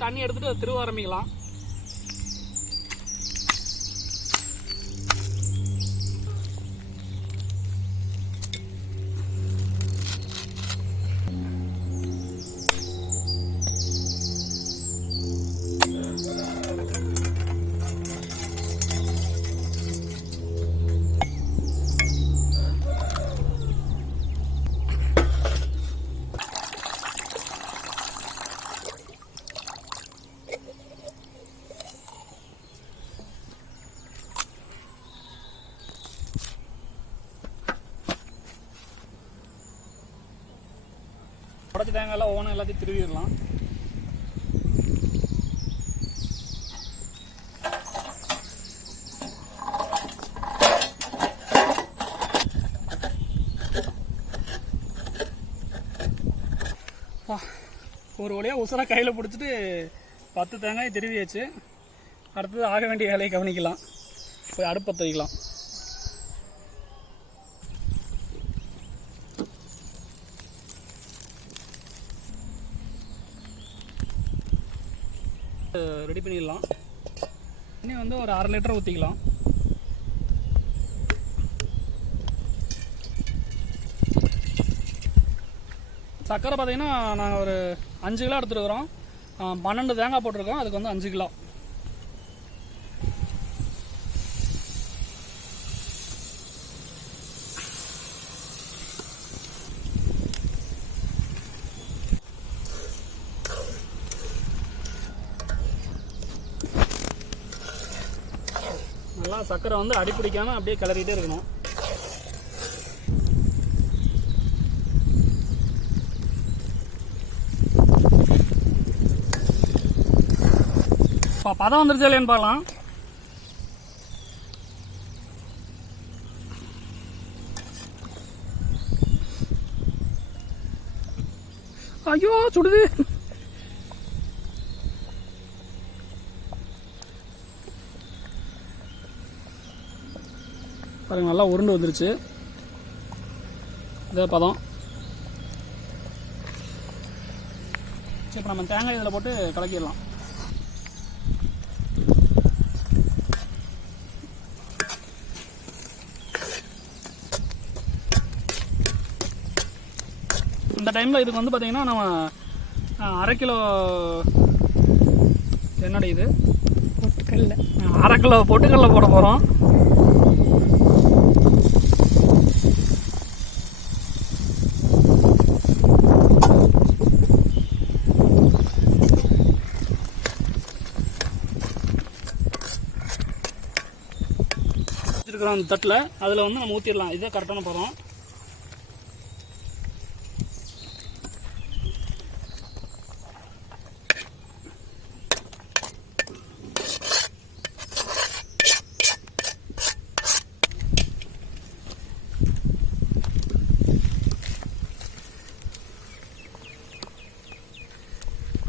தண்ணி எடுத்துட்டு திருவ ஆரம்பிக்கலாம் உடச்சி தேங்காயெல்லாம் ஒவ்வொன்றும் எல்லாத்தையும் திருவிடலாம். ஒரு வழியாக உசராக கையில் பிடிச்சிட்டு பத்து தேங்காய் திருவியாச்சு. அடுத்தது ஆக வேண்டிய வேலையை கவனிக்கலாம். போய் அடுப்பை வைக்கலாம் ரெடி பண்ணிடலாம். தண்ணி வந்து ஒரு அரை லிட்டர் ஊற்றிக்கலாம் சர்க்கரை பார்த்தீங்கன்னா நாங்கள் ஒரு அஞ்சு கிலோ எடுத்துருக்குறோம் பன்னெண்டு தேங்காய் போட்டிருக்கோம். அதுக்கு வந்து அஞ்சு கிலோ நல்லா சர்க்கரை வந்து அடிப்பிடிக்காமல் அப்படியே கிளறிட்டே இருக்கணும். இப்போ பதம் வந்துருச்சு இல்லையான்னு பார்க்கலாம். ஐயோ சுடுது. பாருங்க நல்லா உருண்டு வந்துருச்சு. இதே பதம். சரி இப்போ நம்ம தேங்காய் இதில் போட்டு கலக்கிடலாம். இந்த டைமில் இதுக்கு வந்து பார்த்தீங்கன்னா நம்ம அரை கிலோ என்னடி இது? பொட்டுக்கல்ல அரை கிலோ பொட்டுக்கடலை போட போகிறோம் வச்சிருக்கிறோம் அந்த தட்டில் அதில் வந்து நம்ம ஊற்றிடலாம் இதே கரெக்டான பதம்.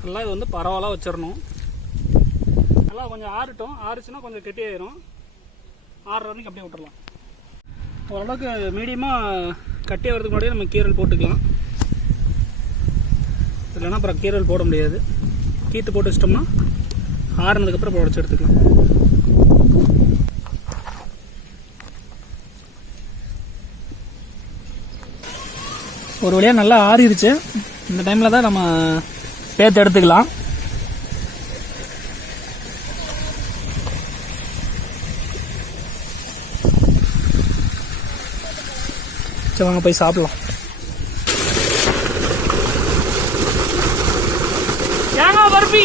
நல்லா இது வந்து பரவாயில்ல வச்சிடணும் நல்லா கொஞ்சம் ஆறட்டும். ஆறுச்சுன்னா கொஞ்சம் கெட்டியாயிரும். ஆறுற வரைக்கும் அப்படியே விட்டுறலாம். ஓரளவுக்கு மீடியமாக கட்டி வரதுக்கு முன்னாடியே நம்ம கீரல் போட்டுக்கலாம். இல்லைன்னா அப்புறம் கீரல் போட முடியாது. கீத்து போட்டு வச்சிட்டோம்னா ஆறுனதுக்கப்புறம் உடச்சி எடுத்துக்கலாம். ஒரு வழியாக நல்லா ஆறிடுச்சு. இந்த டைமில் தான் நம்ம பேத்து எடுத்துக்கலாம். சரி வாங்க போய் சாப்பிடலாம். ஏங்க பர்பி